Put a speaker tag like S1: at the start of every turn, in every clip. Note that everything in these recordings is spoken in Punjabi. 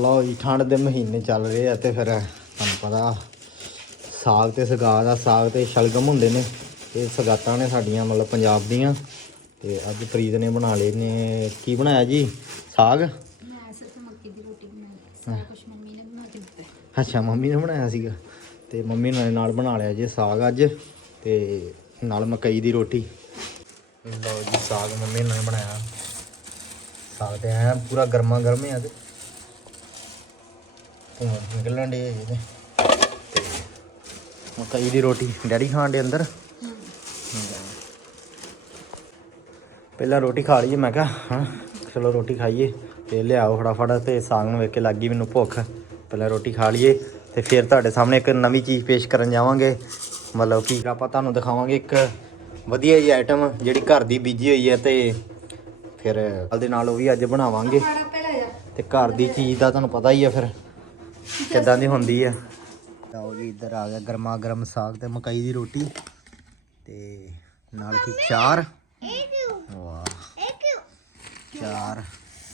S1: ਲਓ ਜੀ ਠੰਡ ਦੇ ਮਹੀਨੇ ਚੱਲ ਰਹੇ ਆ ਤੇ ਫਿਰ ਤੁਹਾਨੂੰ ਪਤਾ ਸਾਗ ਤੇ ਸਗਾਤ ਆ ਸਾਗ ਤੇ ਸ਼ਲਗਮ ਹੁੰਦੇ ਨੇ। ਇਹ ਸਗਾਤਾਂ ਨੇ ਸਾਡੀਆਂ ਮਤਲਬ ਪੰਜਾਬ ਦੀਆਂ। ਤੇ ਅੱਜ ਪ੍ਰੀਤ ਨੇ ਬਣਾ ਲਏ ਨੇ ਕੀ ਬਣਾਇਆ ਜੀ? ਸਾਗ?
S2: ਮੈਂ ਸਿਰਫ ਮੱਕੀ ਦੀ ਰੋਟੀ ਬਣਾਈ ਸਾਰਾ ਕੁਝ ਮੰਮੀ ਨੇ ਬਣਾ ਕੇ ਦਿੱਤਾ।
S1: ਅੱਛਾ ਮੰਮੀ ਨੇ ਬਣਾਇਆ ਸੀਗਾ। ਤੇ ਮੰਮੀ ਨੇ ਨਾਲ ਬਣਾ ਲਿਆ ਜੀ ਸਾਗ ਅੱਜ ਤੇ ਨਾਲ ਮਕਈ ਦੀ ਰੋਟੀ। ਲਓ ਜੀ ਸਾਗ ਮੰਮੀ ਨੇ ਬਣਾਇਆ। ਸਾਗ ਤੇ ਐ ਪੂਰਾ ਗਰਮਾ ਗਰਮ ਆ ਤੇ ਧੂਆਂ ਨਿਕਲਣ ਦੇ ਇਹਦੇ। ਤੇ ਮਕਈ ਦੀ ਰੋਟੀ ਡੈਡੀ ਖਾਣ ਦੇ ਅੰਦਰ। ਪਹਿਲਾਂ ਰੋਟੀ ਖਾ ਲਈਏ ਮੈਂ ਕਿਹਾ ਹਾਂ ਚਲੋ ਰੋਟੀ ਖਾਈਏ ਤੇ ਲਿਆਓ ਫਟਾਫਟ ਤੇ ਸਾਗ ਨੂੰ ਵੇਖ ਕੇ ਲੱਗ ਗਈ ਮੈਨੂੰ ਭੁੱਖ। ਪਹਿਲਾਂ ਰੋਟੀ ਖਾ ਲਈਏ ਤੇ ਫਿਰ ਤੁਹਾਡੇ ਸਾਹਮਣੇ ਇੱਕ ਨਵੀਂ ਚੀਜ਼ ਪੇਸ਼ ਕਰਨ ਜਾਵਾਂਗੇ। ਮਤਲਬ ਕਿ ਆਪਾਂ ਤੁਹਾਨੂੰ ਦਿਖਾਵਾਂਗੇ ਇੱਕ ਵਧੀਆ ਜਿਹੀ ਆਈਟਮ ਜਿਹੜੀ ਘਰ ਦੀ ਬੀਜੀ ਹੋਈ ਹੈ ਤੇ ਫਿਰ ਨਾਲ ਦੇ ਨਾਲ ਉਹ ਵੀ ਅੱਜ ਬਣਾਵਾਂਗੇ।
S2: ਜਾ
S1: ਤੇ ਘਰ ਦੀ ਚੀਜ਼ ਦਾ ਤੁਹਾਨੂੰ ਪਤਾ ਹੀ ਆ ਫਿਰ। ਕਿੱਦਾਂ ਦੀ ਹੁੰਦੀ ਆ? ਲਓ ਜੀ ਇੱਧਰ ਆ ਗਿਆ ਗਰਮਾ ਗਰਮ ਸਾਗ ਤੇ ਮਕਈ ਦੀ ਰੋਟੀ ਤੇ ਨਾਲ ਕੀ ਚਾਰ? ਵਾਹ। ਚਾਰ।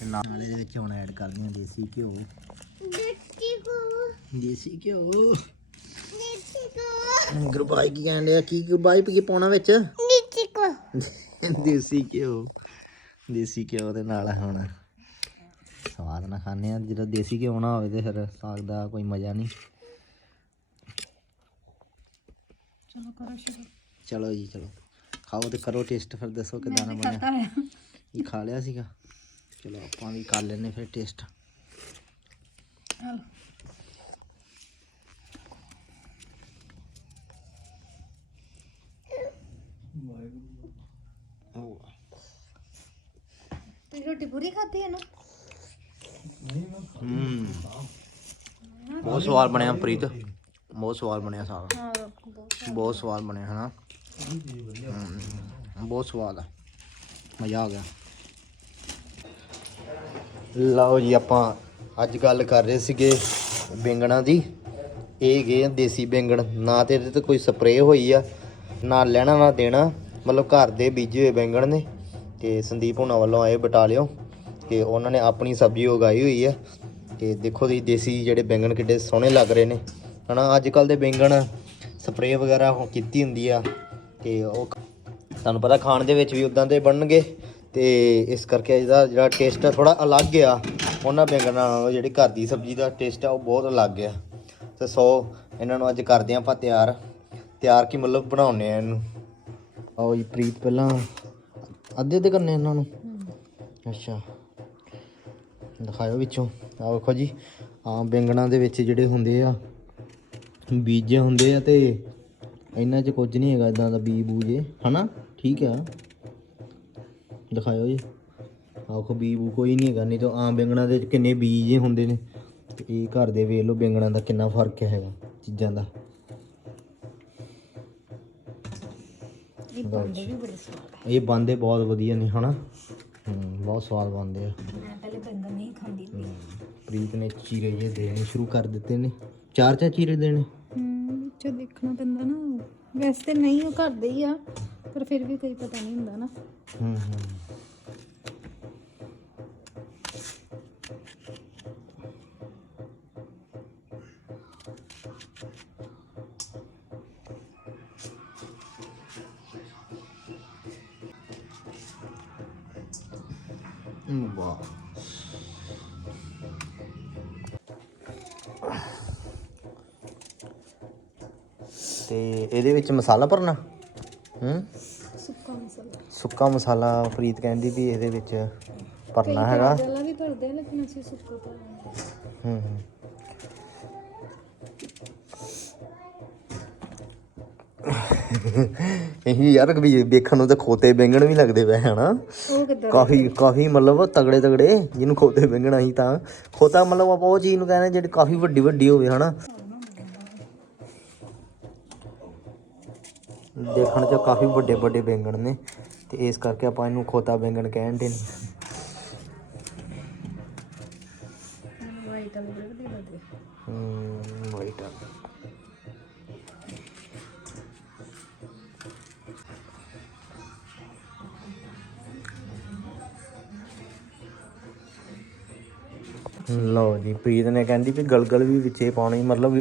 S1: ਨਾਲ ਇਹਦੇ ਵਿੱਚ ਹੁਣ ਐਡ ਕਰਨੀ ਦੇਸੀ ਘਿਓ। ਦੇਸੀ ਘਿਓ। ਗੁਰਬਾਈ ਕੀ ਕਹਿੰਦੇ ਆ ਕੀ ਗੁਰਬਾਈ ਕੀ ਪਾਉਣਾ ਵਿੱਚ? ਦੇਸੀ ਘਿਓ। ਦੇਸੀ ਘਿਓ ਦੇ ਨਾਲ ਹੁਣ ਸਵਾਦ ਨਾਲ ਖਾਣੇ ਆ ਜਦੋਂ ਦੇਸੀ ਘਿਓ ਨਾ ਹੋਵੇ ਤੇ ਫਿਰ ਸਾਗ ਦਾ ਕੋਈ ਮਜ਼ਾ ਨਹੀਂ।
S2: ਚਲੋ ਕਰੋ ਸ਼ੁਰੂ।
S1: ਚਲੋ ਜੀ ਚਲੋ। ਖਾਓ ਤੇ ਕਰੋ ਟੇਸਟ ਫਿਰ ਦੱਸੋ ਕਿਦਾਂ ਬਣਿਆ। ਇਹ ਖਾ ਲਿਆ ਸੀਗਾ? ਚਲੋ ਆਪਾਂ ਵੀ ਕਰ ਲੈਨੇ ਫਿਰ ਟੇਸਟ
S2: ਰੋਟੀ ਪੂਰੀ ਖਾਧੀ ਹੈ ਨਾ?
S1: ਹੂੰ। ਬਹੁਤ ਸਵਾਦ ਬਣਿਆ ਪ੍ਰੀਤ। ਬਹੁਤ ਸਵਾਦ ਬਣਿਆ
S2: ਹਾਂ ਬਹੁਤ
S1: ਸਵਾਦ। ਬਣਿਆ ਹਨਾ? ਹਮ, ਬਹੁਤ ਸਵਾਦ ਆ। ਮਜ਼ਾ ਆ ਗਿਆ। ਲਓ ਜੀ ਆਪਾਂ ਅੱਜ ਗੱਲ ਕਰ ਰਹੇ ਸੀਗੇ ਬੈਂਗਣਾ ਦੀ। ਇਹ ਗਏ ਆ ਦੇਸੀ ਬੈਂਗਣ। ਨਾ ਤੇ ਇਹਦੇ ਤੇ ਕੋਈ ਸਪਰੇਅ ਹੋਈ ਆ ਨਾ ਲੈਣਾ ਨਾ ਦੇਣਾ। ਮਤਲਬ ਘਰ ਦੇ ਬੀਜੇ ਹੋਏ ਬੈਂਗਣ ਨੇ। ਤੇ ਸੰਦੀਪ ਹੁਣਾਂ ਵੱਲੋਂ ਆਏ ਬਟਾਲਿਓ। ਤੇ ਉਹਨਾਂ ਨੇ ਆਪਣੀ ਸਬਜ਼ੀ ਉਗਾਈ ਹੋਈ ਆ ਤੇ ਦੇਖੋ ਤੁਸੀਂ ਦੇਸੀ ਜਿਹੜੇ ਬੈਂਗਣ ਕਿੱਡੇ ਸੋਹਣੇ ਲੱਗ ਰਹੇ ਨੇ। ਹਨਾ ਅੱਜ ਕੱਲ ਦੇ ਬੈਂਗਣ ਸਪਰੇਅ ਵਗੈਰਾ ਹੋ- ਕੀਤੀ ਹੁੰਦੀ ਆ ਤੇ ਉਹ ਤੁਹਾਨੂੰ ਪਤਾ ਖਾਣ ਦੇ ਵਿੱਚ ਵੀ ਉਦਾਂ ਦੇ ਬਣਨਗੇ ਤੇ ਇਸ ਕਰਕੇ ਇਹਦਾ ਜਿਹੜਾ ਟੇਸਟ ਆ ਥੋੜਾ ਅਲੱਗ ਆ। ਉਹਨਾਂ ਬੈਂਗਣਾਂ ਨਾਲੋਂ ਜਿਹੜੀ ਘਰ ਦੀ ਸਬਜ਼ੀ ਦਾ ਟੇਸਟ ਆ ਉਹ ਬਹੁਤ ਅਲੱਗ ਆ। ਤੇ ਸੋ ਇਹਨਾਂ ਨੂੰ ਅੱਜ ਕਰਦੇ ਆਂ ਆਪਾਂ ਤਿਆਰ। ਤਿਆਰ ਕੀ ਮਤਲਬ ਬਣਾਉਨੇ ਆ ਇਹਨੂੰ? ਆਓ ਜੀ ਪ੍ਰੀਤ ਪਹਿਲਾਂ ਅੱਧੇ ਤੇ ਕਰਨੇ ਇਹਨਾਂ ਨੂੰ? ਅੱਛਾ। ਦਿਖਾਇਓ ਵਿੱਚੋਂ। ਆਹ ਵੇਖੋ ਜੀ ਆ ਬੈਂਗਣਾਂ ਦੇ ਵਿੱਚ ਜਿਹੜੇ ਹੁੰਦੇ ਆ ਬੀਜ ਹੁੰਦੇ ਆ ਤੇ ਇਹਨਾਂ 'ਚ ਕੁਝ ਨਹੀਂ ਹੈਗਾ ਇਦਾਂ ਦਾ ਬੀ ਬੂਜੇ ਹਨਾ? ਠੀਕ ਆ। ਦਿਖਾਇਓ ਜੀ। ਆਖੋ ਬੀ ਬੂ ਕੋਈ ਨਹੀਂ ਹੈਗਾ ਨਹੀਂ ਤਾਂ ਆਮ ਬੈਂਗਣਾਂ ਦੇ ਕਿੰਨੇ ਬੀਜ ਹੁੰਦੇ ਨੇ। ਤੇ ਇਹ ਘਰ ਦੇ ਵੇਖ ਲਓ ਬੈਂਗਣਾਂ ਦਾ ਕਿੰਨਾ ਫ਼ਰਕ ਹੈਗਾ ਚੀਜ਼ਾਂ ਦਾ।
S2: ਇਹ ਬੰਦੇ ਵੀ ਬੜੇ ਸਵਾਦ ਹੈ
S1: ਇਹ ਬੰਦੇ ਬਹੁਤ ਵਧੀਆ ਨੇ ਹਨਾ? ਹੂੰ ਬਹੁਤ ਸਵਾਦ ਬਣਦੇ ਆ।
S2: ਮੈਂ ਪਹਿਲੇ ਬੰਦਾ ਨਹੀਂ ਖਾਂਦੀ ਸੀ।
S1: ਪ੍ਰੀਤ ਨੇ ਚੀਰੇ ਜੇ ਦੇਣੇ ਸ਼ੁਰੂ ਕਰ ਦਿੱਤੇ ਨੇ। ਚਾਰ ਚਾਰ ਚੀਰੇ ਦੇਣੇ।
S2: ਹੂੰ ਦੇਖਣਾ ਪੈਂਦਾ ਨਾ। ਵੈਸੇ ਤੇ ਨਹੀਂ ਉਹ ਕਰਦੇ ਹੀ ਆ ਪਰ ਫਿਰ ਵੀ ਕੋਈ ਪਤਾ ਨਹੀਂ ਹੁੰਦਾ ਨਾ।
S1: ਹੂੰ ਹੂੰ, ਵਿੱਚ ਮਸਾਲਾ ਭਰਨਾ? ਹੂੰ?
S2: ਸੁੱਕਾ ਮਸਾਲਾ।
S1: ਸੁੱਕਾ ਮਸਾਲਾ ਪ੍ਰੀਤ ਕਹਿੰਦੀ ਵੀ ਇਹਦੇ ਵਿੱਚ ਭਰਨਾ ਹੈਗਾ।
S2: ਜਲਾ ਵੀ ਭਰਦੇ ਆ ਲੇਕਿਨ ਅਸੀਂ ਸੁੱਕਾ ਭਰਾਂਗੇ
S1: ਹੂੰ। ਹੂੰ ਇਹ ਯਾਰ ਵੀ ਵੇਖਣ ਨੂੰ ਤਾਂ ਖੋਤੇ ਬੈਂਗਣ ਵੀ ਲੱਗਦੇ ਪਏ ਹਨਾ? ਕਾਫੀ ਕਾਫੀ ਮਤਲਬ ਤਗੜੇ ਤਗੜੇ ਜਿਹਨੂੰ ਖੋਤੇ ਬੈਂਗਣ ਅਸੀਂ ਤਾਂ। ਖੋਤਾ ਮਤਲਬ ਆਪਾਂ ਉਹ ਚੀਜ਼ ਨੂੰ ਕਹਿੰਦੇ ਜਿਹੜੀ ਕਾਫੀ ਵੱਡੀ ਵੱਡੀ ਹੋਵੇ ਹਨਾ? ਦੇਖਣ 'ਚ ਕਾਫੀ ਵੱਡੇ ਵੱਡੇ ਬੈਂਗਣ ਨੇ ਤੇ ਇਸ ਕਰਕੇ ਆਪਾਂ ਇਹਨੂੰ ਖੋਤਾ ਬੈਂਗਣ ਕਹਿੰਦੇ ਨੇ।
S2: ਵਾਈਟ
S1: ਹੂੰ ਆ। ਲਓ ਜੀ ਪ੍ਰੀਤ ਨੇ ਕਹਿੰਦੀ ਵੀ ਗਲਗਲ ਵੀ ਵਿੱਚੇ ਪਾਉਣੀ ਮਤਲਬ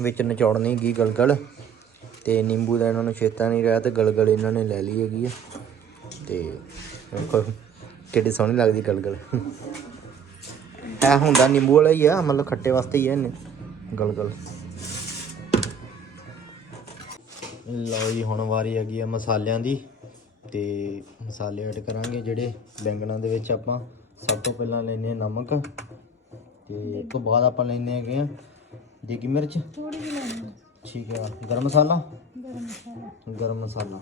S1: ਵਿੱਚ ਨਿਚੋੜਨੀ ਹੈਗੀ ਗਲਗਲ। ਤੇ ਨਿੰਬੂ ਦਾ ਇਹਨਾਂ ਨੂੰ ਚੇਤਾ ਨਹੀਂ ਰਿਹਾ ਤੇ ਗਲਗਲ ਇਹਨਾਂ ਨੇ ਲੈ ਲਈ ਹੈਗੀ ਆ। ਤੇ ਵੇਖੋ ਕਿੱਡੀ ਸੋਹਣੀ ਲੱਗਦੀ ਗਲਗਲ। ਇਹ ਹੁੰਦਾ ਨਿੰਬੂ ਵਾਲਾ ਹੀ ਆ, ਮਤਲਬ ਖੱਟੇ ਵਾਸਤੇ ਹੀ ਹੈ ਇਹਨੇ, ਗਲਗਲ। ਲਓ ਜੀ, ਹੁਣ ਵਾਰੀ ਹੈਗੀ ਆ ਮਸਾਲਿਆਂ ਦੀ। ਤੇ ਮਸਾਲੇ ਐਡ ਕਰਾਂਗੇ ਜਿਹੜੇ ਬੈਂਗਣਾਂ ਦੇ ਵਿੱਚ ਆਪਾਂ ਸਭ ਤੋਂ ਪਹਿਲਾਂ ਲੈਨੇ ਆ ਨਮਕ। ਤੇ ਉਸ ਤੋਂ ਬਾਅਦ ਆਪਾਂ ਲੈਨੇ ਹੈਗੇ ਆ, ਦੇਗੀ ਮਿਰਚ।
S2: ਥੋੜੀ ਜਿਹੀ ਲੈਣੀ
S1: ਠੀਕ ਹੈ ਗਰਮ ਮਸਾਲਾ?
S2: ਗਰਮ ਮਸਾਲਾ।
S1: ਗਰਮ ਮਸਾਲਾ।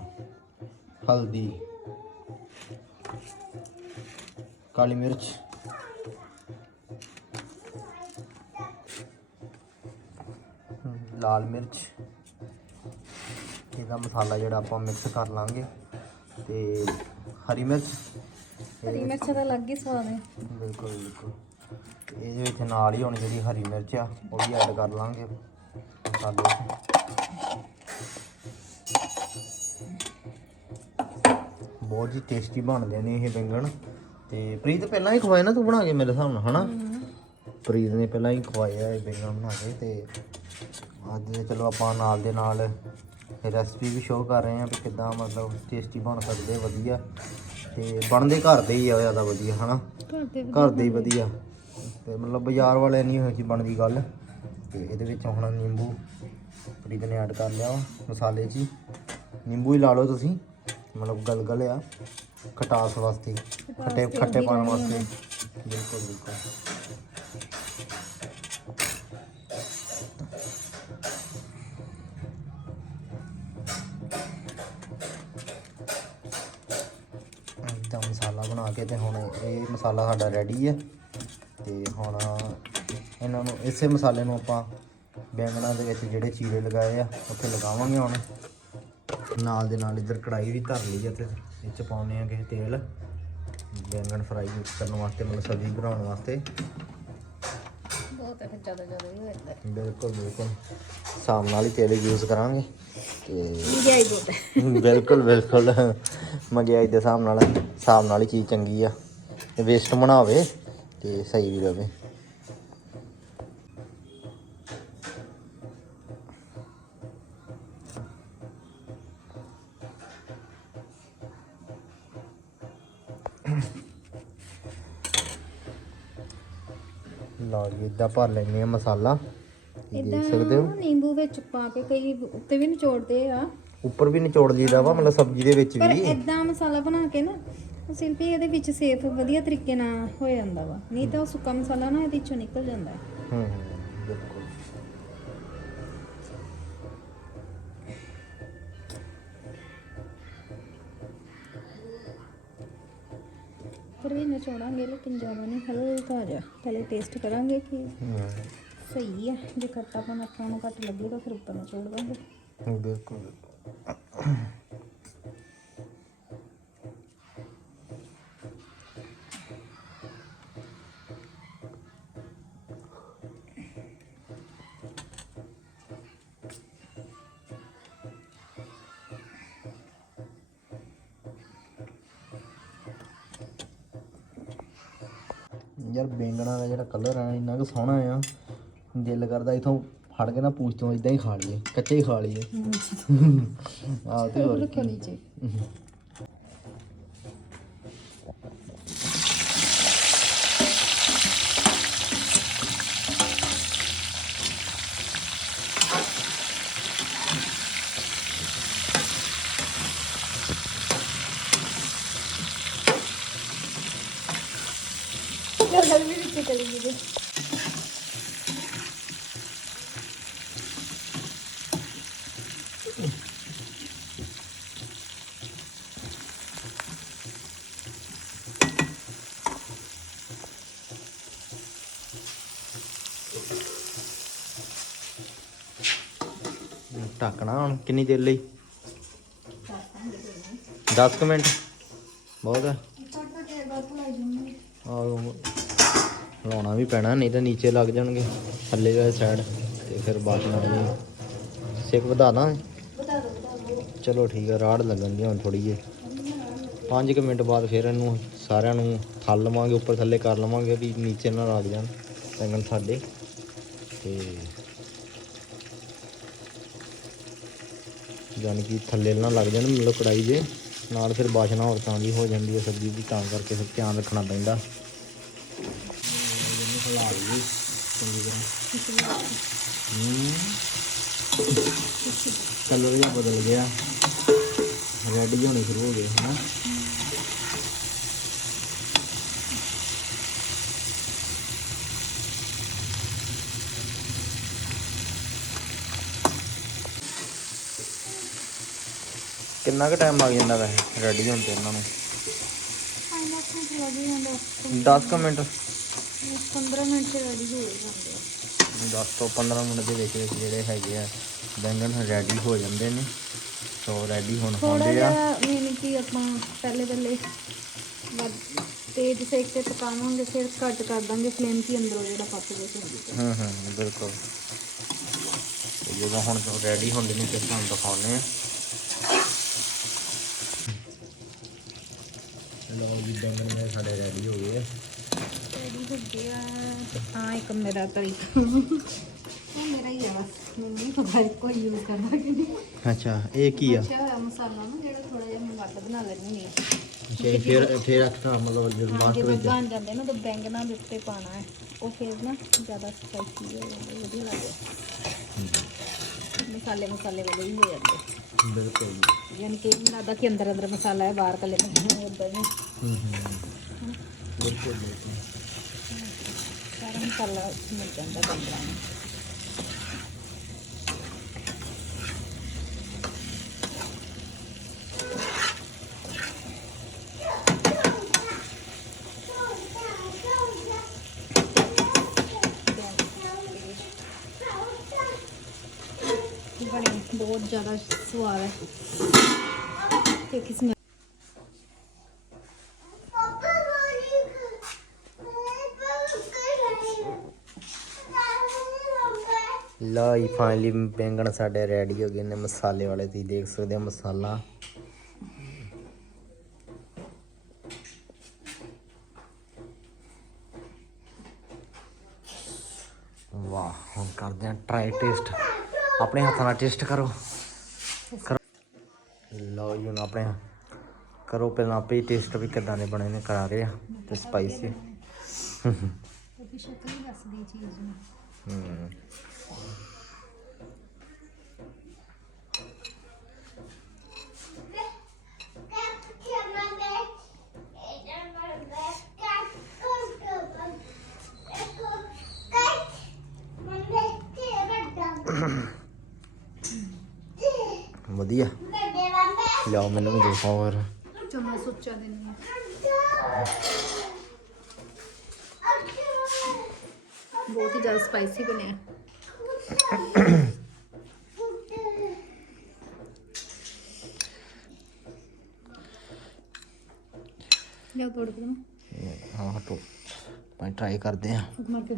S1: ਹਲਦੀ। ਕਾਲੀ ਮਿਰਚ। ਲਾਲ ਮਿਰਚ। ਇਹਦਾ ਮਸਾਲਾ ਜਿਹੜਾ ਆਪਾਂ ਮਿਕਸ ਕਰ ਲਾਂਗੇ ਤੇ ਹਰੀ ਮਿਰਚ।
S2: ਹਰੀ ਮਿਰਚ ਦਾ ਅਲੱਗ ਹੀ ਸਵਾਦ ਹੈ।
S1: ਬਿਲਕੁਲ ਬਿਲਕੁਲ। ਇਹਦੇ ਵਿੱਚ ਨਾਲ ਹੀ ਹੋਣੀ ਜਿਹੜੀ ਹਰੀ ਮਿਰਚ ਆ ਉਹ ਵੀ ਐਡ ਕਰ ਲਾਂਗੇ। ਮਸਾਲੇ ਬਹੁਤ ਹੀ ਟੇਸਟੀ ਬਣਦੇ ਨੇ ਇਹ ਬੈਂਗਣ। ਤੇ ਪ੍ਰੀਤ ਪਹਿਲਾਂ ਹੀ ਖਵਾਏ ਨਾ ਤੂੰ ਬਣਾ ਕੇ ਮੇਰੇ ਹਿਸਾਬ ਨਾਲ ਹਨਾ? ਪ੍ਰੀਤ ਨੇ ਪਹਿਲਾਂ ਹੀ ਖਵਾਏ ਆ ਇਹ ਬੈਂਗਣ ਬਣਾ ਕੇ ਤੇ ਅੱਜ ਦੇ ਚਲੋ ਆਪਾਂ ਨਾਲ ਦੇ ਨਾਲ ਰੈਸਪੀ ਵੀ ਸ਼ੋਅ ਕਰ ਰਹੇ ਹਾਂ ਵੀ ਕਿੱਦਾਂ ਮਤਲਬ ਟੇਸਟੀ ਬਣ ਸਕਦੇ ਆ ਵਧੀਆ। ਤੇ ਬਣਦੇ ਘਰ ਦੇ ਹੀ ਆ ਜ਼ਿਆਦਾ ਵਧੀਆ ਹਨਾ?
S2: ਘਰ ਦੇ
S1: ਘਰ ਦੇ ਹੀ ਵਧੀਆ। ਤੇ ਮਤਲਬ ਬਾਜ਼ਾਰ ਵਾਲੇ ਨਹੀਂ ਹੋਈ ਸੀ ਬਣਦੀ ਗੱਲ। ਤੇ ਇਹਦੇ ਵਿੱਚ ਹੁਣ ਨਿੰਬੂ ਪ੍ਰੀਤ ਨੇ ਐਡ ਕਰ ਲਿਆ ਮਸਾਲੇ 'ਚ ਹੀ। ਨਿੰਬੂ ਹੀ ਲਾ ਲਓ ਤੁਸੀਂ ਮਤਲਬ ਗਲਗਲ ਆ ਖਟਾਸ ਵਾਸਤੇ ਖੱਟੇ ਖੱਟੇ ਪਾਉਣ ਵਾਸਤੇ। ਬਿਲਕੁਲ ਬਿਲਕੁਲ। ਇਦਾਂ ਮਸਾਲਾ ਬਣਾ ਕੇ ਤੇ ਹੁਣ ਇਹ ਮਸਾਲਾ ਸਾਡਾ ਰੈਡੀ ਹੈ ਤੇ ਹੁਣ ਇਹਨਾਂ ਨੂੰ ਇਸੇ ਮਸਾਲੇ ਨੂੰ ਆਪਾਂ ਬੈਂਗਣਾਂ ਦੇ ਵਿੱਚ ਜਿਹੜੇ ਚੀਰੇ ਲਗਾਏ ਆ ਉੱਥੇ ਲਗਾਵਾਂਗੇ ਹੁਣ। ਨਾਲ ਦੇ ਨਾਲ ਇੱਧਰ ਕੜਾਈ ਵੀ ਧਰ ਲਈ ਆ ਤੇ ਇਹ ਚ ਪਾਉਣੇ ਆਗੇ ਤੇਲ। ਬੈਂਗਣ ਫਰਾਈ ਕਰਨ ਵਾਸਤੇ ਮਤਲਬ ਸਬਜ਼ੀ ਬਣਾਉਣ ਵਾਸਤੇ।
S2: ਬਹੁਤ ਹੈ ਫਿਰ ਜ਼ਿਆਦਾ ਜ਼ਿਆਦਾ ਹੀ ਹੋ ਜਾਂਦਾ
S1: ਬਿਲਕੁਲ ਬਿਲਕੁਲ। ਹਿਸਾਬ ਨਾਲ ਹੀ ਤੇਲ ਯੂਜ਼ ਕਰਾਂਗੇ। ਤੇ
S2: ਹੈ।
S1: ਬਿਲਕੁਲ ਬਿਲਕੁਲ। ਮਹਿੰਗਾਈ ਦੇ ਹਿਸਾਬ ਨਾਲ ਹਿਸਾਬ ਨਾਲ ਹੀ ਚੀਜ਼ ਚੰਗੀ ਆ। ਵੇਸਟ ਬਣਾ ਹੋਵੇ ਤੇ ਸਹੀ ਵੀ ਰਵੇ। ਇਦਾਂ ਭਰ ਲੈਂਦੇ ਆ ਮਸਾਲਾ। ਇਹ ਦੇਖ ਸਕਦੇ ਹੋ।
S2: ਨਿੰਬੂ ਵਿੱਚ ਪਾ ਕੇ ਕਈ ਉੱਤੇ ਵੀ ਨਿਚੋੜਦੇ ਆ।
S1: ਉੱਪਰ ਵੀ ਨਿਚੋੜ ਲਈਦਾ ਵਾ ਮਤਲਬ ਸਬਜ਼ੀ ਦੇ ਵਿੱਚ
S2: ਪਰ
S1: ਵੀ।
S2: ਇਦਾਂ ਮਸਾਲਾ ਬਣਾ ਕੇ ਨਾ ਸਿੰਪਲੀ ਇਹਦੇ ਵਿੱਚ ਸੇਫ ਵਧੀਆ ਤਰੀਕੇ ਨਾਲ ਹੋ ਜਾਂਦਾ ਵਾ। ਨਹੀਂ ਤਾਂ ਉਹ ਸੁੱਕਾ ਮਸਾਲਾ ਨਾ ਇਹਦੇ ਵਿੱਚੋਂ ਨਿਕਲ ਜਾਂਦਾ। ਹੈ
S1: ਹੂੰ ਹੂੰ, ਬਿਲਕੁਲ।
S2: ਪਰ ਲੇਕਿਨ ਜ਼ਿਆਦਾ ਨਹੀਂ ਹਲਕਾ ਜਿਹਾ ਪਹਿਲੇ ਟੇਸਟ ਕਰਾਂਗੇ ਕਿ ਸਹੀ ਹੈ ਜੇ ਖੱਟਾਪਨ ਆਪਾਂ ਨੂੰ ਘੱਟ ਲੱਗੇ ਤਾਂ ਫਿਰ ਉੱਪਰ ਨਿਚੋੜ ਦਾਂਗੇ।
S1: ਬਿਲਕੁਲ। ਯਾਰ ਬੈਂਗਣਾ ਦਾ ਜਿਹੜਾ ਕਲਰ ਆ ਇੰਨਾ ਕੁ ਸੋਹਣਾ ਆ। ਦਿਲ ਕਰਦਾ ਇਥੋਂ ਫੜ ਕੇ ਨਾ ਪੂਛ ਤੋਂ ਇਦਾਂ ਹੀ ਖਾ ਲਈਏ ਕੱਚੇ ਹੀ ਖਾ ਲਈਏ। ਆਹ ਤੇ ਹੋਰ
S2: ਰੱਖੋ ਨੀਚੇ ਗੱਲ ਵੀ ਵਿੱਚ ਕਰੀ ਜੀ
S1: ਢੱਕਣਾ ਹੁਣ, ਕਿੰਨੀ ਦੇਰ ਲਈ? 10 ਮਿੰਟ। ਬਹੁਤ ਹੈ ਆਹ, ਲਾਉਣਾ ਵੀ ਪੈਣਾ, ਨਹੀਂ ਤਾਂ ਨੀਚੇ ਲੱਗ ਜਾਣਗੇ, ਥੱਲੇ ਵਾਲੇ ਸਾਈਡ ਤੇ ਫਿਰ ਬਾਅਦ ਨਾਲ ਸੇਕ ਵਧਾ ਦਾਂ? ਚਲੋ ਠੀਕ ਹੈ ਰਾੜ ਲੱਗਣ ਦੀ ਹੁਣ ਥੋੜੀ ਜਿਹੀ। 5 ਮਿੰਟ ਬਾਅਦ ਫਿਰ ਇਹਨੂੰ ਸਾਰਿਆਂ ਨੂੰ ਥੱਲ ਲਵਾਂਗੇ, ਉੱਪਰ ਥੱਲੇ ਕਰ ਲਵਾਂਗੇ, ਵੀ ਨੀਚੇ ਨਾ ਲੱਗ ਜਾਣ ਬੈਂਗਣ ਸਾਡੇ। ਤੇ ਯਾਨੀ ਕਿ ਥੱਲੇ ਨਾ ਲੱਗ ਜਾਣ ਮਤਲਬ ਕੜਾਈ ਦੇ ਨਾਲ ਫਿਰ ਬਾਸ਼ਨਾ ਹੋਰ ਤਾਂ ਵੀ ਹੋ ਜਾਂਦੀ ਹੈ ਸਬਜ਼ੀ ਦੀ ਤਾਂ ਕਰਕੇ ਫਿਰ ਧਿਆਨ ਰੱਖਣਾ ਪੈਂਦਾ। ਹਿਲਾ ਲਈਏ ਚੰਗੀ ਤਰ੍ਹਾਂ ਕਲਰ ਜਿਹਾ ਬਦਲ ਗਿਆ। ਰੈਡ ਜਿਹਾ ਹੋਣੇ ਸ਼ੁਰੂ ਹੋ ਗਏ ਹਨਾ। ਕਿੰਨਾ ਕੁ ਟਾਈਮ ਲੱਗ ਜਾਂਦਾ ਵੈਸੇ? ਰੈਡੀ ਹੋਣ ਤੇ ਇਹਨਾਂ ਨੂੰ।
S2: ਪੰਜ ਦਸ ਮਿੰਟ ਲੱਗ ਹੀ ਜਾਂਦੇ
S1: 10 ਕੁ ਮਿੰਟ।
S2: 15 ਮਿੰਟ ਚ ਰੈਡੀ ਹੋ ਜਾਂਦੇ ਆ।
S1: 10 ਤੋਂ 15 ਮਿੰਟ ਦੇ ਵਿੱਚ ਵਿੱਚ ਜਿਹੜੇ ਹੈਗੇ ਆ ਬੈਂਗਣ ਰੈਡੀ ਹੋ ਜਾਂਦੇ ਨੇ। ਸੋ ਰੈਡੀ ਹੁਣ ਹੁੰਦੇ ਆ।
S2: ਮੀਨ ਕਿ ਆਪਾਂ ਪਹਿਲੇ ਪਹਿਲੇ ਤੇਜ਼ ਸੇਕ ਤੇ ਪਕਾਵਾਂਗੇ ਫਿਰ ਘੱਟ ਕਰ ਦਾਂਗੇ ਫਲੇਮ ਕੀ ਅੰਦਰੋਂ ਜਿਹੜਾ ਪੱਕ ਜੇ ਚੰਗੀ ਤਰ੍ਹਾਂ
S1: ਹੂੰ ਹੂੰ ਬਿਲਕੁਲ। ਜਦੋਂ ਹੁਣ ਰੈਡੀ ਹੁੰਦੇ ਨੇ ਤੇ ਤੁਹਾਨੂੰ ਦਿਖਾਉਣੇ ਆ। ਲਓ ਜੀ ਬੈਂਗਣ ਮੇਰੇ ਸਾਡੇ ਰੈਡੀ ਹੋ ਗਏ ਆ।
S2: ਰੈਡੀ ਹੋ ਗਿਆ ਹਾਂ ਇੱਕ ਮੇਰਾ ਤਰੀਕਾ ਉਹ ਮੇਰਾ ਹੀ ਆ ਬਸ। ਮੈਨੂੰ ਨਹੀਂ ਪਤਾ ਇਹ ਕੋਈ ਯੂਜ਼ ਕਰਦਾ ਕਿ ਨਹੀਂ।
S1: ਅੱਛਾ ਇਹ ਕੀ ਆ?
S2: ਅੱਛਾ ਮਸਾਲਾ ਨਾ ਜਿਹੜਾ ਥੋੜਾ ਜਿਹਾ ਮੈਂ ਵੱਟ ਬਣਾ ਲੈਣੀ ਹੈ।
S1: ਅੱਛਾ ਫਿਰ ਫਿਰ ਰੱਖਤਾ ਮਤਲਬ ਜਦੋਂ
S2: ਜਦੋਂ
S1: ਵਿੱਚ।
S2: ਬਣ ਜਾਂਦੇ ਨਾ ਤਾਂ ਬੈਂਗਣਾ ਦੇ ਉੱਤੇ ਪਾਣਾ ਹੈ। ਉਹ ਫਿਰ ਨਾ ਜ਼ਿਆਦਾ ਸਪਾਈਸੀ ਹੋ ਜਾਂਦੇ ਵਧੀਆ ਲੱਗਦੇ ਮਸਾਲੇ ਮਸਾਲੇ ਵਾਲੇ ਹੀ ਹੋ ਜਾਂਦੇ।
S1: ਬਿਲਕੁਲ
S2: ਯਾਨੀ ਕਿ ਮੈਨੂੰ ਲੱਗਦਾ ਕਿ ਅੰਦਰ ਅੰਦਰ ਮਸਾਲਾ ਹੈ ਬਾਹਰ ਕੱਲੇ ਮਸਾਲੇ ਉਦਾਂ ਨਹੀਂ
S1: ਹੂੰ ਹੂੰ। ਬਿਲਕੁਲ ਬਿਲਕੁਲ।
S2: ਸਾਰਾ ਮਸਾਲਾ ਮਿਲ ਜਾਂਦਾ ਬੈਂਗਣਾ ਨੂੰ ਬਣੇ ਬਹੁਤ ਜ਼ਿਆਦਾ ਸਵਾਦ ਹੈ ਤੇ
S1: ਲਓ ਜੀ ਫਾਈਨਲੀ ਬੈਂਗਣ ਸਾਡੇ ਰੈਡੀ ਹੋ ਗਏ ਨੇ ਮਸਾਲੇ ਵਾਲੇ, ਤੁਸੀਂ ਦੇਖ ਸਕਦੇ ਹੋ ਮਸਾਲਾ। ਵਾਹ, ਹੁਣ ਕਰਦੇ ਆ ਟਰਾਈ ਟੇਸਟ ਆਪਣੇ ਹੱਥਾਂ ਨਾਲ ਟੇਸਟ ਕਰੋ। ਲਓ ਜੀ, ਹੁਣ ਆਪਣੇ ਕਰੋ ਪਹਿਲਾਂ ਆਪੇ ਟੇਸਟ ਵੀ ਕਿਦਾਂ ਦੇ ਬਣੇ ਨੇ, ਕਰਾ ਰਹੇ ਆ ਤੇ ਸਪਾਈਸੀ
S2: ਉਹਦੀ ਸ਼ਕਲ ਹੀ ਦੱਸਦੀ ਚੀਜ਼ ਨੂੰ
S1: ਹੂੰ। ਵਧੀਆ। ਲਿਆਓ ਮੈਨੂੰ ਵੀ ਦਿਖਾਓ ਹੋਰ।
S2: ਜੋ ਮੈਂ ਸੋਚਿਆ ਦੇ ਨਹੀਂ। ਬਹੁਤ ਹੀ ਜ਼ਿਆਦਾ ਸਪਾਈਸੀ ਬਣਿਆ ਲਿਆ ਤੋੜ ਕੇ ਨਾ।
S1: ਹਾਂ ਹਟੋ ਮੈਂ ਟਰਾਈ ਕਰਦੇ ਆ
S2: ਮਾਰ ਕੇ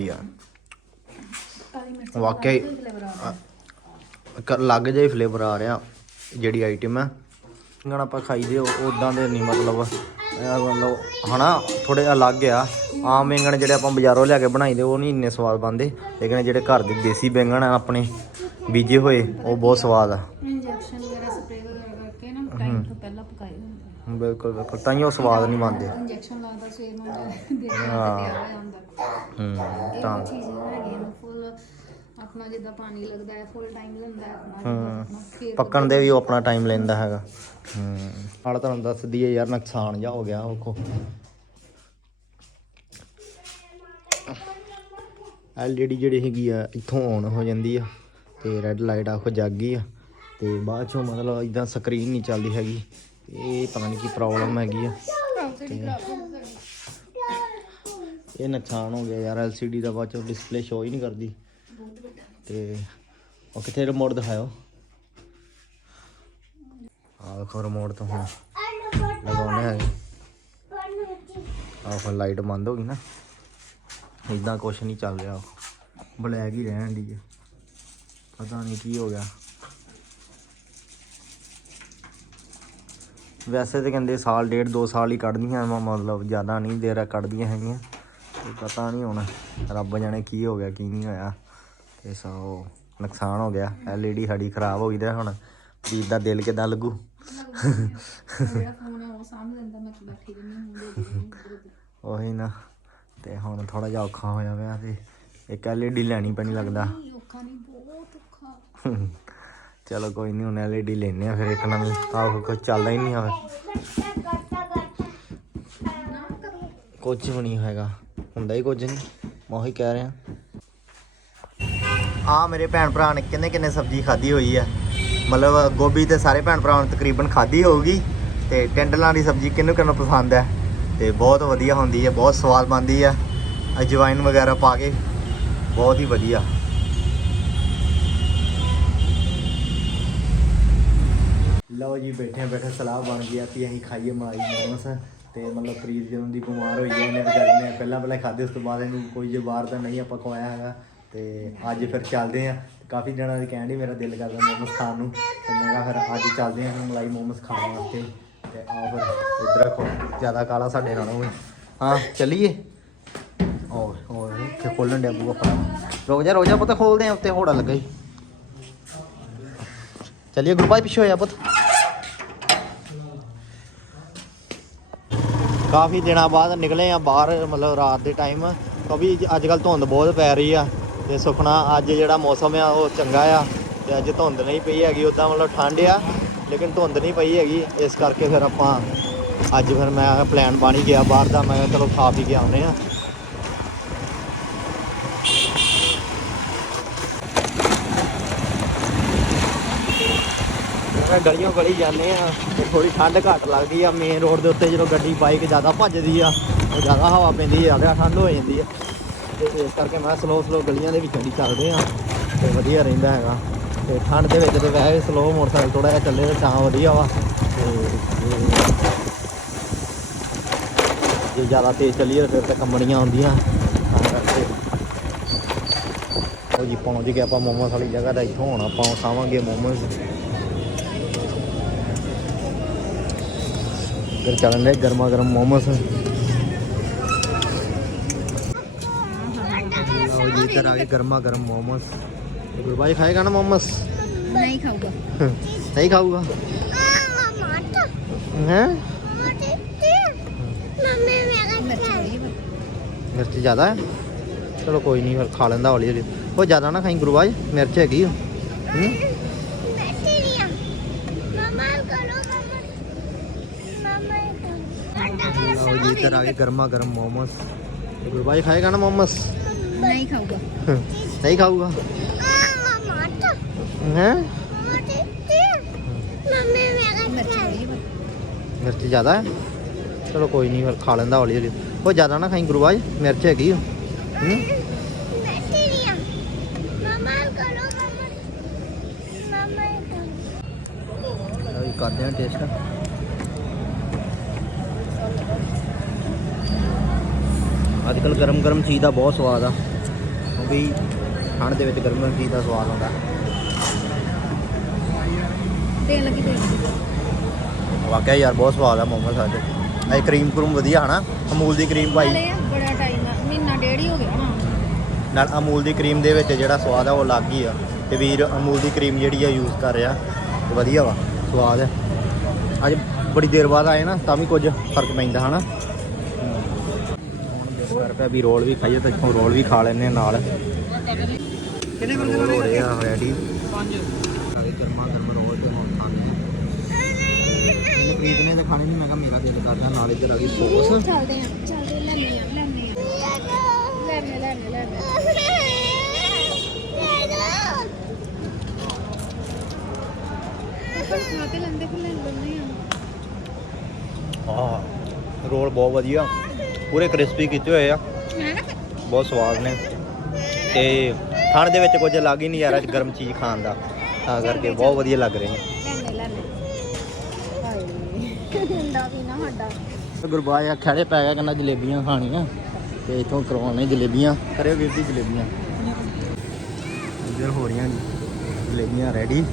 S1: ਯਾਰ
S2: ਕਾਲੀ ਮਿਰਚ
S1: ਵਾਕਈ
S2: ਫਲੇਵਰ ਆ
S1: ਕ- ਅਲੱਗ ਜਿਹਾ ਫਲੇਵਰ ਆ ਰਿਹਾ ਜਿਹੜੀ ਆਈਟਮ ਹੈ। ਗਣਾ ਆਪਾਂ ਖਾਈਦੇ ਉਦਾਂ ਦੇ ਨਹੀਂ ਮਤਲਬ ਮਤਲਬ ਹਨਾ ਥੋੜੇ ਅਲੱਗ ਆ। ਆਮ ਬੈਂਗਣ ਜਿਹੜੇ ਆਪਾਂ ਬਾਜ਼ਾਰੋਂ ਲਿਆ ਕੇ ਬਣਾਈਦੇ ਉਹ ਨਹੀਂ ਇੰਨੇ ਸਵਾਦ ਬਣਦੇ। ਲੇਕਿਨ ਜਿਹੜੇ ਘਰ ਦੇ ਦੇਸੀ ਬੈਂਗਣ ਆ ਆਪਣੇ ਬੀਜੇ ਹੋਏ ਉਹ ਬਹੁਤ ਸਵਾਦ ਆ।
S2: ਇੰਜੈਕਸ਼ਨ ਵਗੈਰਾ ਸਪਰੇਅ ਵਗੈਰਾ ਕਰਕੇ ਨਾ ਟਾਈਮ ਤੋਂ ਪਹਿਲਾਂ ਪਕਾਏ ਹੁੰਦੇ
S1: ਬਿਲਕੁਲ ਬਿਲਕੁਲ। ਤਾਂ ਹੀ ਉਹ ਸਵਾਦ ਨਹੀਂ ਬਣਦੇ।
S2: ਇੰਜੈਕਸ਼ਨ ਲਾਉਂਦਾ ਸਵੇਰ ਨੂੰ ਦੇ ਹੋ।
S1: ਤਾਂ
S2: ਚੀਜ਼ ਹੈਗੀ ਹੈ ਫੁੱਲ ਆਪਣਾ ਜਿੱਦਾਂ ਪਾਣੀ ਲੱਗਦਾ ਹੈ ਫੁੱਲ ਟਾਈਮ ਲੈਂਦਾ ਹੈ ਆਪਣਾ
S1: ਪੱਕਣ ਦੇ ਵੀ ਉਹ ਆਪਣਾ ਟਾਈਮ ਲੈਂਦਾ ਹੈਗਾ। ਹੂੰ। ਨਾਲ ਤੁਹਾਨੂੰ ਦੱਸ ਦਈਏ ਯਾਰ ਨੁਕਸਾਨ ਜਾ ਹੋ ਗਿਆ ਉਹ ਐਲਈਡੀ ਜਿਹੜੀ ਹੈਗੀ ਆ ਇੱਥੋਂ ਔਨ ਹੋ ਜਾਂਦੀ ਆ ਤੇ ਰੈੱਡ ਲਾਈਟ ਆਖ ਜਗ ਗਈ ਆ। ਤੇ ਬਾਅਦ ਚੋਂ ਮਤਲਬ ਇਦਾਂ ਸਕਰੀਨ ਨਹੀਂ ਚੱਲਦੀ ਹੈਗੀ। ਇਹ ਪਤਾ ਨਹੀਂ ਕੀ ਪ੍ਰੋਬਲਮ ਹੈਗੀ ਆ। ਇਹ ਨੁਕਸਾਨ ਹੋ ਗਿਆ ਯਾਰ ਐਲਸੀਡੀ ਦਾ ਬਾਅਦ ਚੋਂ ਡਿਸਪਲੇ ਸ਼ੋ ਹੀ ਨਹੀਂ ਕਰਦੀ। ਤੇ ਉਹ ਕਿੱਥੇ ਰਿਮੋਟ ਦਿਖਾਓ ਆਹ ਦੇਖੋ ਰਿਮੋਟ ਤੋਂ ਹੁਣ ਲਗਾਉਣੇ ਹੈਗੇ। ਆਹ ਹੁਣ ਲਾਈਟ ਬੰਦ ਹੋ ਗਈ ਨਾ। ਇਦਾਂ ਕੁਛ ਨਹੀਂ ਚੱਲ ਰਿਹਾ। ਬਲੈਕ ਹੀ ਰਹਿਣ ਦੀ ਪਤਾ ਨਹੀਂ ਕੀ ਹੋ ਗਿਆ। ਵੈਸੇ ਤੇ ਕਹਿੰਦੇ ਸਾਲ ਡੇਢ ਦੋ ਸਾਲ ਹੀ ਕੱਢਦੀਆਂ ਵਾ ਮਤਲਬ ਜ਼ਿਆਦਾ ਨਹੀਂ ਦੇਰ ਕੱਢਦੀਆਂ ਹੈਗੀਆਂ। ਤੇ ਪਤਾ ਨਹੀਂ ਹੁਣ ਰੱਬ ਜਾਣੇ ਕੀ ਹੋ ਗਿਆ ਕੀ ਨਹੀਂ ਹੋਇਆ। ਤੇ ਸੋ ਨੁਕਸਾਨ ਹੋ ਗਿਆ। ਐਲਈਡੀ ਸਾਡੀ ਖਰਾਬ ਹੋ ਗਈ ਤੇ ਹੁਣ ਪ੍ਰੀਤ ਦਾ ਦਿਲ ਕਿਦਾਂ ਲੱਗੂ?
S2: ਉਹ
S1: ਨਾ। ਤੇ ਹੁਣ ਥੋੜਾ ਜਿਹਾ ਔਖਾ ਹੋਇਆ ਪਿਆ ਤੇ ਇੱਕ ਐਲਈਡੀ ਲੈਣੀ ਪੈਣੀ ਲੱਗਦਾ।
S2: ਨਹੀਂ ਔਖਾ ਨਹੀਂ ਬਹੁਤ ਔਖਾ।
S1: ਚਲੋ ਕੋਈ ਨਹੀਂ ਹੁਣ ਐਲਈਡੀ ਲੈਨੇ ਆ ਫਿਰ ਇੱਕ ਨਵੀਂ। ਆਹ ਕੁਝ ਚੱਲਦਾ ਹੀ ਨਹੀਂ ਹਵੇ ਕੁਝ ਵੀ ਨਹੀਂ ਹੈਗਾ। ਹੁੰਦਾ ਹੀ ਕੁਝ ਨਹੀਂ ਮੈਂ ਉਹੀ ਕਹਿ ਰਿਹਾ। ਆ ਮੇਰੇ ਭੈਣ ਭਰਾ ਨੇ ਕਿੰਨੇ ਕਿੰਨੇ ਸਬਜ਼ੀ ਖਾਧੀ ਹੋਈ ਆ। ਮਤਲਬ ਗੋਭੀ ਤੇ ਸਾਰੇ ਭੈਣ ਭਰਾਵਾਂ ਨੇ ਤਕਰੀਬਨ ਖਾਧੀ ਹੋਊਗੀ। ਤੇ ਟੈਂਡਲਾਂ ਦੀ ਸਬਜ਼ੀ ਕਿਹਨੂੰ ਕਿਹਨੂੰ ਪਸੰਦ ਹੈ ਤੇ ਬਹੁਤ ਵਧੀਆ ਹੁੰਦੀ ਹੈ ਬਹੁਤ ਸਵਾਦ ਬਣਦੀ ਆ। ਅਜਵਾਇਨ ਵਗੈਰਾ ਪਾ ਕੇ। ਬਹੁਤ ਹੀ ਵਧੀਆ। ਲਓ ਜੀ ਬੈਠੇ ਬੈਠੇ ਸਲਾਹ ਬਣ ਗਈ ਆ ਕਿ ਅਸੀਂ ਖਾਈਏ ਮਲਾਈ ਮੋਮਸ। ਤੇ ਮਤਲਬ ਪ੍ਰੀਤ ਜਦੋਂ ਦੀ ਬਿਮਾਰ ਹੋਈ ਹੈ ਇਹਨੇ ਵਿਚਾਰੀ ਨੇ, ਪਹਿਲਾਂ ਪਹਿਲਾਂ ਖਾਦੇ ਉਸ ਤੋਂ ਬਾਅਦ ਇਹਨੂੰ ਕੋਈ ਜੇ ਬਾਹਰ ਦਾ ਨਹੀਂ ਆਪਾਂ ਖਵਾਇਆ ਹੈਗਾ। ਤੇ ਅੱਜ ਫਿਰ ਚੱਲਦੇ ਆ। ਕਾਫੀ ਜਣਾਂ ਦੀ ਕਹਿਣ ਡਈ ਮੇਰਾ ਦਿਲ ਕਰਦਾ ਮੋਮਸ ਖਾਣ ਨੂੰ। ਤੇ ਮੈਂ ਕਿਹਾ ਫਿਰ ਅੱਜ ਚੱਲਦੇ ਆ, ਮਲਾਈ ਮੋਮਸ ਖਾਣ ਵਾਸਤੇ। ਤੇ ਆਓ ਫਿਰ, ਇੱਧਰ ਰੱਖੋ। ਜ਼ਿਆਦਾ ਕਾਲਾ ਸਾਡੇ ਨਾਲ ਵੀ। ਹਾਂ, ਚੱਲੀਏ। ਓਏ ਓਏ ਕਿ ਖੋਲਣ ਡਿਆ ਬੂਆ ਪਾ ਰੋਜ਼ਾ ਜਾ, ਰੁਕ ਖੋਲਦੇ ਆ, ਉੱਤੇ ਹੋੜਾ ਲੱਗਾ ਹੀ ਚੱਲੀਏ ਗੁਰੂ ਗੁਰਬਾਜ ਪਿੱਛੇ ਹੋਇਆ ਪੁੱਤ। ਕਾਫੀ ਦਿਨਾਂ ਬਾਅਦ ਨਿਕਲੇ ਆ ਬਾਹਰ, ਮਤਲਬ ਰਾਤ ਦੇ ਟਾਈਮ ਕਿਉਂਕਿ ਅੱਜ ਕੱਲ ਧੁੰਦ ਬਹੁਤ ਪੈ ਰਹੀ ਆ ਤੇ ਸੁਖਣਾ ਅੱਜ ਜਿਹੜਾ ਮੌਸਮ ਆ ਉਹ ਚੰਗਾ ਆ ਤੇ ਅੱਜ ਧੁੰਦ ਨਹੀਂ ਪਈ ਹੈਗੀ ਉਦਾਂ ਮਤਲਬ ਠੰਡ ਆ, ਲੇਕਿਨ ਧੁੰਦ ਨਹੀਂ ਪਈ ਹੈਗੀ, ਇਸ ਕਰਕੇ ਫਿਰ ਆਪਾਂ ਅੱਜ ਫਿਰ ਮੈਂ ਪਲਾਨ ਪਾਣੀ ਗਿਆ, ਬਾਹਰ ਦਾ ਮੈਂ ਕਿਹਾ ਚਲੋ ਖਾ ਪੀ ਕੇ ਆਉਨੇ ਆ। ਮੈਂ ਗਲੀਆਂ ਗਲੀ ਜਾਂਦੇ ਆ, ਤੇ ਥੋੜੀ ਠੰਡ ਘੱਟ ਲੱਗਦੀ ਆ। ਮੇਨ ਰੋਡ ਦੇ ਉੱਤੇ ਜਦੋਂ ਗੱਡੀ ਬਾਈਕ ਜ਼ਿਆਦਾ ਭੱਜਦੀ ਆ, ਉਹ ਜ਼ਿਆਦਾ ਹਵਾ ਪੈਂਦੀ ਆ, ਜ਼ਿਆਦਾ ਠੰਡ ਹੋ ਜਾਂਦੀ ਆ। ਤੇ ਇਸ ਕਰਕੇ ਮੈਂ ਸਲੋ ਸਲੋ ਗਲੀਆਂ ਦੇ ਵਿੱਚੋਂ ਦੀ ਚੱਲਦੇ ਆ, ਤੇ ਵਧੀਆ ਰਹਿੰਦਾ ਹੈਗਾ। ਤੇ ਠੰਡ ਦੇ ਵਿੱਚ ਤੇ ਵੈਸੇ ਸਲੋ ਮੋਟਰਸਾਈਕਲ ਥੋੜਾ ਜਿਹਾ ਚੱਲੇ ਤਾਂ ਵਧੀਆ ਵਾ। ਤੇ ਜੇ ਜ਼ਿਆਦਾ ਤੇਜ਼ ਚੱਲੀਏ ਫਿਰ ਤਾਂ ਕੰਬਣੀਆਂ ਆਉਂਦੀਆਂ। ਤਾਂ ਕਰਕੇ ਉਹ ਜੀ ਪਹੁੰਚ ਗਏ ਆਪਾਂ ਮੋਮੋਸ ਵਾਲੀ ਜਗ੍ਹਾ ਦਾ ਇੱਥੋਂ ਹੁਣ ਆਪਾਂ ਖਾਵਾਂਗੇ ਮੋਮੋਸ। ਇੱਧਰ ਚੱਲਣ ਦੇ ਗਰਮਾ ਗਰਮ ਮੋਮੋਸ। ਲਓ ਜੀ ਇੱਧਰ ਆ ਗਏ ਗਰਮਾ ਗਰਮ ਮੋਮੋਸ। ਗੁਰਬਾਈ ਖਾਏਗਾ ਨਾ ਮੋਮੋਸ?
S2: ਨਹੀਂ ਖਾਊਗਾ।
S1: ਨਹੀਂ ਖਾਊਗਾ? ਹੈ?
S2: ਮਿਰਚ
S1: ਜ਼ਿਆਦਾ ਹੈ? ਚਲੋ ਕੋਈ ਨਹੀਂ ਫਿਰ ਖਾ ਲੈਂਦਾ ਹੌਲੀ ਹੌਲੀ। ਉਹ ਜ਼ਿਆਦਾ ਨਾ ਖਾਈ ਗੁਰਬਾਜ ਮਿਰਚ ਹੈਗੀ ਆ। ਹੂੰ ਲਓ ਆ ਗਏ ਗਰਮਾ ਗਰਮ ਮੋਮੋਸ। ਗੁਰਬਾਜ ਖਾਏਗਾ ਨਾ ਮੋਮੋਸ?
S2: ਨਹੀਂ ਖਾਊਗਾ।
S1: ਨਹੀਂ ਖਾਊਗਾ? ਹੈ?
S2: ਮਿਰਚ
S1: ਜ਼ਿਆਦਾ ਹੈ? ਚਲੋ ਕੋਈ ਨਹੀਂ ਫਿਰ ਖਾ ਲੈਂਦਾ ਹੌਲੀ ਹੌਲੀ। ਉਹ ਜ਼ਿਆਦਾ ਨਾ ਖਾਈ ਗੁਰਬਾਜ ਮਿਰਚ ਹੈਗੀ ਆ। ਹੂੰ? ਕਰਦੇ ਹਾਂ ਟੇਸਟ। ਅੱਜ ਕੱਲ ਗਰਮ ਗਰਮ ਚੀਜ਼ ਦਾ ਬਹੁਤ ਸਵਾਦ ਆ। ਕਿਉਂਕਿ ਠੰਡ ਦੇ ਵਿੱਚ ਗਰਮ ਗਰਮ ਚੀਜ਼ ਦਾ ਸਵਾਦ ਆਉਂਦਾ।
S2: ਦੇਣ ਲੱਗੀ ਦੇ
S1: ਵਾਕਿਆ ਯਾਰ ਬਹੁਤ ਸਵਾਦ ਆ ਮੋਮੋਸ ਅੱਜ। ਇਹ ਕਰੀਮ ਕਰੂਮ ਵਧੀਆ ਹਨਾ? ਅਮੂਲ ਦੀ ਕਰੀਮ ਭਾਈ
S2: ਨਾਲੇ ਬੜਾ ਟਾਈਮ ਆ ਮਹੀਨਾ ਡੇਢ ਹੀ ਹੋ ਗਿਆ ਨਾ।
S1: ਨਾਲ ਅਮੂਲ ਦੀ ਕਰੀਮ ਦੇ ਵਿੱਚ ਜਿਹੜਾ ਸਵਾਦ ਆ ਉਹ ਅਲੱਗ ਹੀ ਆ। ਤੇ ਵੀਰ ਅਮੂਲ ਦੀ ਕਰੀਮ ਜਿਹੜੀ ਆ ਯੂਜ਼ ਕਰ ਰਿਹਾ। ਤੇ ਵਧੀਆ ਵਾ ਸਵਾਦ ਹੈ ਅੱਜ ਬੜੀ ਦੇਰ ਬਾਅਦ ਆਏ ਨਾ ਤਾਂ ਵੀ ਕੁਝ ਫ਼ਰਕ ਪੈਂਦਾ ਹਨਾ? ਪਿਆ ਵੀ ਰੋਲ ਵੀ ਖਾਈਏ ਤਾਂ ਇੱਥੋਂ ਰੋਲ ਵੀ ਖਾ ਲੈਣੇ ਨਾਲ। ਕਿੰਨੇ ਰੋਲ ਹੋ ਰਹੇ ਆ ਰੈਡੀ ਪੰਜ। ਸਾਰੇ ਗਰਮਾ ਗਰਮ ਰੋਲ ਤੇ ਹੁਣ ਖਾਣੇ ਆ ਪ੍ਰੀਤ ਨੇ ਤਾਂ ਖਾਣੇ ਨਹੀਂ ਮੈਂ ਕਿਹਾ ਮੇਰਾ ਦਿਲ ਕਰਦਾ ਨਾਲ ਇੱਧਰ ਆ ਗਈ ਸੌਸ।
S2: ਚੱਲਦੇ ਆ ਚੱਲਦੇ ਲੈਣੇ ਆ ਲੈਣੇ ਆ ਲੈਣੇ ਲੈਣੇ ਲੈਣੇ ਤੇ
S1: ਆਹ ਰੋਲ ਬਹੁਤ ਵਧੀਆ। ਪੂਰੇ ਕ੍ਰਿਸਪੀ ਕੀਤੇ ਹੋਏ ਆ। ਬਹੁਤ ਸਵਾਦ ਨੇ। ਤੇ ਠੰਡ ਦੇ ਵਿੱਚ ਕੁਝ ਲੱਗ ਹੀ ਨਹੀਂ ਯਾਰ ਅੱਜ ਗਰਮ ਚੀਜ਼ ਖਾਣ ਦਾ। ਤਾਂ ਕਰਕੇ ਬਹੁਤ ਵਧੀਆ ਲੱਗ ਰਹੇ ਨੇ। ਗੁਰਬਾਜ ਆਖਿਆ ਦੇ ਪੈ ਗਿਆ ਕਹਿੰਦਾ ਜਲੇਬੀਆਂ ਖਾਣੀਆਂ। ਤੇ ਇਥੋਂ ਕਰਵਾਉਣੇ ਜਲੇਬੀਆਂ। ਕਰਿਓ ਵੀਰ ਦੀ ਜਲੇਬੀਆਂ। ਇੱਧਰ ਹੋ ਰਹੀਆਂ ਜੀ। ਜਲੇਬੀਆਂ ਰੈਡੀ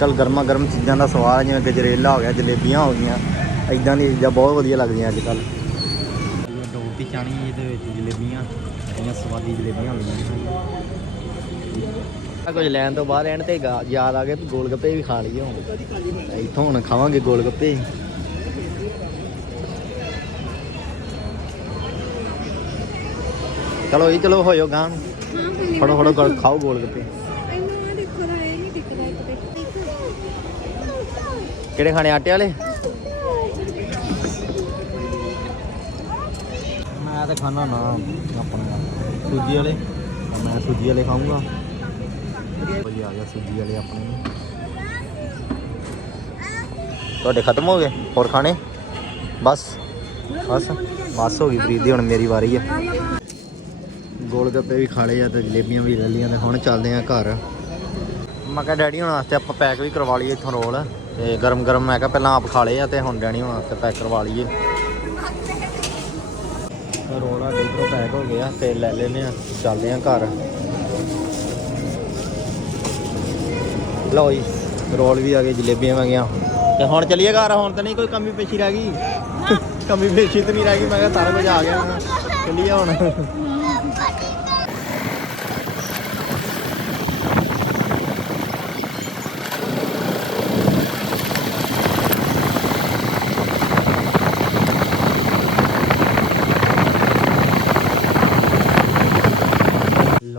S1: ਕੱਲ ਗਰਮਾ ਗਰਮ ਚੀਜ਼ਾਂ ਦਾ ਸਵਾਦ ਜਿਵੇਂ ਗਜਰੇਲਾ ਹੋ ਗਿਆ ਜਲੇਬੀਆਂ ਹੋ ਗਈਆਂ ਇਦਾਂ ਦੀਆਂ ਚੀਜ਼ਾਂ ਬਹੁਤ ਵਧੀਆ ਲੱਗਦੀਆਂ ਅੱਜ ਕੱਲ ਡੋਬੀ ਚਾਣੀ ਇਹਦੇ ਵਿੱਚ ਜਲੇਬੀਆਂ ਇੰਨੀਆਂ ਸਵਾਦੀ ਜਲੇਬੀਆਂ ਹੁੰਦੀਆਂ। ਆ ਕੁਝ ਲੈਣ ਤੋਂ ਬਾਅਦ ਐਣ ਤੇ ਯਾਦ ਆ ਗਿਆ ਵੀ ਗੋਲ ਗੱਪੇ ਵੀ ਖਾ ਲਈਏ ਹੁਣ। ਇੱਥੋਂ ਹੁਣ ਖਾਵਾਂਗੇ ਗੋਲ ਗੱਪੇ ਚਲੋ ਜੀ ਚਲੋ ਹੋਇਓ ਗਾਂ ਫੜੋ ਫੜੋ ਖਾਓ ਗੋਲ ਗੱਪੇ
S2: ਇਹਨੂੰ ਆ ਦੇਖੋ ਨਾ ਇਹ ਨਹੀਂ ਟਿਕਦਾ ਇੱਕ ਤੇ
S1: ਕਿਹੜੇ ਖਾਣੇ, ਆਟੇ ਵਾਲੇ? ਮੈਂ ਤਾਂ ਖਾਣਾ ਨਾ ਆਪਣਾ ਸੂਜੀ ਵਾਲੇ। ਮੈਂ ਸੂਜੀ ਵਾਲੇ ਖਾਊਂਗਾ। ਭਾਜੀ ਆ ਗਿਆ ਸੂਜੀ ਵਾਲੇ ਆਪਣੇ। ਤੁਹਾਡੇ ਖਤਮ ਹੋ ਗਏ ਹੋਰ ਖਾਣੇ? ਬਸ। ਬਸ। ਬਸ ਹੋ ਗਈ ਫਰੀਦੀ ਹੁਣ ਮੇਰੀ ਵਾਰੀ ਆ। ਗੋਲ ਗੱਪੇ ਵੀ ਖਾ ਲਏ ਆ ਤੇ ਜਲੇਬੀਆਂ ਵੀ ਲੈ ਲਈਆਂ ਤੇ ਹੁਣ ਚੱਲਦੇ ਆ ਘਰ। ਮੈਂ ਕਿਹਾ ਡੈਡੀ, ਹੁਣ ਵਾਸਤੇ ਆਪਾਂ ਪੈਕ ਵੀ ਕਰਵਾ ਲਈਏ ਇੱਥੋਂ ਰੋਲ। ਤੇ ਗਰਮ ਗਰਮ ਮੈਂ ਕਿਹਾ ਪਹਿਲਾਂ ਆਪ ਖਾ ਲਏ ਆ ਤੇ ਹੁਣ ਡੈਡੀ ਹੁਣ ਵਾਸਤੇ ਪੈਕ ਕਰਵਾ ਲਈਏ। ਰੋਲ ਇਧਰੋਂ ਪੈਕ ਹੋ ਗਿਆ ਤੇ ਲੈ ਲੈਨੇ ਆ ਚੱਲਦੇ ਆ ਘਰ। ਲਓ ਜੀ ਰੋਲ ਵੀ ਆ ਗਏ ਜਲੇਬੀਆਂ ਆ ਗਈਆਂ। ਤੇ ਹੁਣ ਚੱਲੀਏ ਘਰ ਹੁਣ ਤਾਂ ਨਹੀਂ ਕੋਈ ਕਮੀ ਪੇਸ਼ੀ ਰਹਿ ਗਈ। ਕਮੀ ਪੇਸ਼ੀ ਤਾਂ ਨਹੀਂ ਰਹਿ ਗਈ ਮੈਂ ਕਿਹਾ ਸਾਰਾ ਕੁਝ ਆ ਗਿਆ। ਚੱਲੀਏ ਹੁਣ।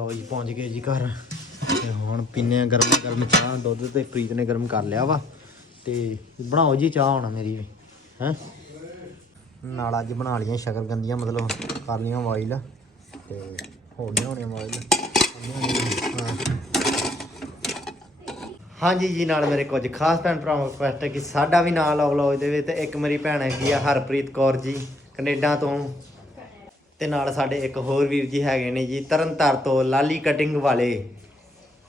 S1: ਲਓ ਜੀ, ਪਹੁੰਚ ਗਏ ਜੀ ਘਰ। ਤੇ ਹੁਣ ਪੀਨੇ ਆ ਗਰਮ ਗਰਮ ਚਾਹ, ਦੁੱਧ ਤੇ ਪ੍ਰੀਤ ਨੇ ਗਰਮ ਕਰ ਲਿਆ ਵਾ। ਤੇ ਬਣਾਓ ਜੀ ਚਾਹ ਹੁਣ ਮੇਰੀ ਵੀ, ਹੈ? ਨਾਲ ਅੱਜ ਬਣਾ ਲਈਆਂ ਸ਼ਕਰਗੰਦੀਆਂ ਮਤਲਬ ਕਰ ਲਈਆਂ ਵਾਈਲ ਤੇ ਹੋ ਗਈਆਂ ਹੋਣੀਆਂ ਵਾਈਲ ਹਾਂਜੀ ਜੀ, ਨਾਲ ਮੇਰੇ ਕੁਝ ਖਾਸ ਭੈਣ ਭਰਾਵਾਂ ਨੂੰ ਰਿਕੁਐਸਟ ਹੈ ਕਿ ਸਾਡਾ ਵੀ ਨਾਲ ਆਓ ਵਲੌਗ ਦੇ ਵਿੱਚ। ਤੇ ਇੱਕ ਮੇਰੀ ਭੈਣ ਹੈਗੀ ਆ ਹਰਪ੍ਰੀਤ ਕੌਰ ਜੀ, ਕੈਨੇਡਾ ਤੋਂ। ਤੇ ਨਾਲ ਸਾਡੇ ਇੱਕ ਹੋਰ ਵੀਰ ਜੀ ਹੈਗੇ ਨੇ ਜੀ, ਤਰਨਤਾਰ ਤੋਂ ਲਾਲੀ ਕਟਿੰਗ ਵਾਲੇ।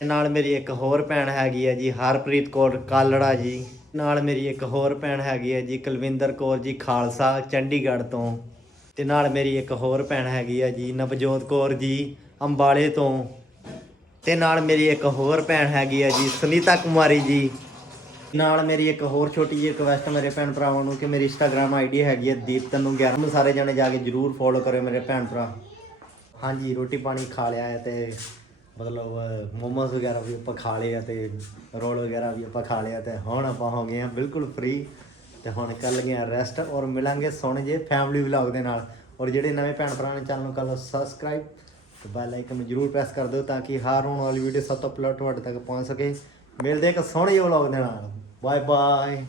S1: ਨਾਲ ਮੇਰੀ ਇੱਕ ਹੋਰ ਭੈਣ ਹੈਗੀ ਹੈ ਜੀ, ਹਰਪ੍ਰੀਤ ਕੌਰ ਕਾਲੜਾ ਜੀ। ਨਾਲ ਮੇਰੀ ਇੱਕ ਹੋਰ ਭੈਣ ਹੈਗੀ ਹੈ ਜੀ, ਕੁਲਵਿੰਦਰ ਕੌਰ ਜੀ ਖਾਲਸਾ, ਚੰਡੀਗੜ੍ਹ ਤੋਂ। ਤੇ ਨਾਲ ਮੇਰੀ ਇੱਕ ਹੋਰ ਭੈਣ ਹੈਗੀ ਹੈ ਜੀ, ਨਵਜੋਤ ਕੌਰ ਜੀ ਅੰਬਾਲੇ ਤੋਂ। ਤੇ ਨਾਲ ਮੇਰੀ ਇੱਕ ਹੋਰ ਭੈਣ ਹੈਗੀ ਹੈ ਜੀ, ਸੁਨੀਤਾ ਕੁਮਾਰੀ ਜੀ। ਨਾਲ ਮੇਰੀ ਇੱਕ ਹੋਰ ਛੋਟੀ ਜਿਹੀ ਰਿਕਵੈਸਟ ਮੇਰੇ ਭੈਣ ਭਰਾਵਾਂ ਨੂੰ ਕਿ ਮੇਰੀ ਇੰਸਟਾਗ੍ਰam ਆਈਡੀ ਹੈਗੀ ਹੈ ਦੀਪਤਨ ਨੂੰ 11 ਨੂੰ ਸਾਰੇ ਜਣੇ ਜਾ ਕੇ ਜਰੂਰ ਫੋਲੋ ਕਰਿਓ ਮੇਰੇ ਭੈਣ ਭਰਾ। ਹਾਂਜੀ, ਰੋਟੀ ਪਾਣੀ ਖਾ ਲਿਆ ਹੈ ਤੇ ਮਤਲਬ, ਮੋਮੋਸ ਵਗੈਰਾ ਵੀ ਆਪਾਂ ਖਾ ਲਏ ਆ ਤੇ ਰੋਲ ਵਗੈਰਾ ਵੀ ਆਪਾਂ ਖਾ ਲਿਆ ਤੇ ਹੁਣ ਆਪਾਂ ਹੋ ਗਏ ਆ ਬਿਲਕੁਲ ਫ੍ਰੀ ਤੇ ਹੁਣ ਕਰ ਲਗੇ ਆ ਰੈਸਟ ਔਰ ਮਿਲਾਂਗੇ ਸੋਹਣੇ ਜੇ ਫੈਮਿਲੀ ਵਲੌਗ ਦੇ ਨਾਲ। ਔਰ ਜਿਹੜੇ ਨਵੇਂ ਭੈਣ ਭਰਾ ਨੇ ਚੈਨਲ ਨੂੰ ਕਰ ਲਓ ਸਬਸਕ੍ਰਾਈਬ ਤੇ ਬੈਲ ਆਈਕਨ ਨੂੰ ਜਰੂਰ ਪ੍ਰੈਸ ਕਰ ਦਿਓ ਤਾਂ ਕਿ ਹਰ ਆਉਣ ਵਾਲੀ ਵੀਡੀਓ ਸਭ ਤੋਂ ਪਹਿਲਾਂ ਤੁਹਾਡੇ ਤੱਕ ਪਹੁੰਚ ਸਕੇ। ਮਿਲਦੇ ਇੱਕ ਸੋਹਣੇ ਵਲੌਗ ਦੇ ਨਾਲ। Bye bye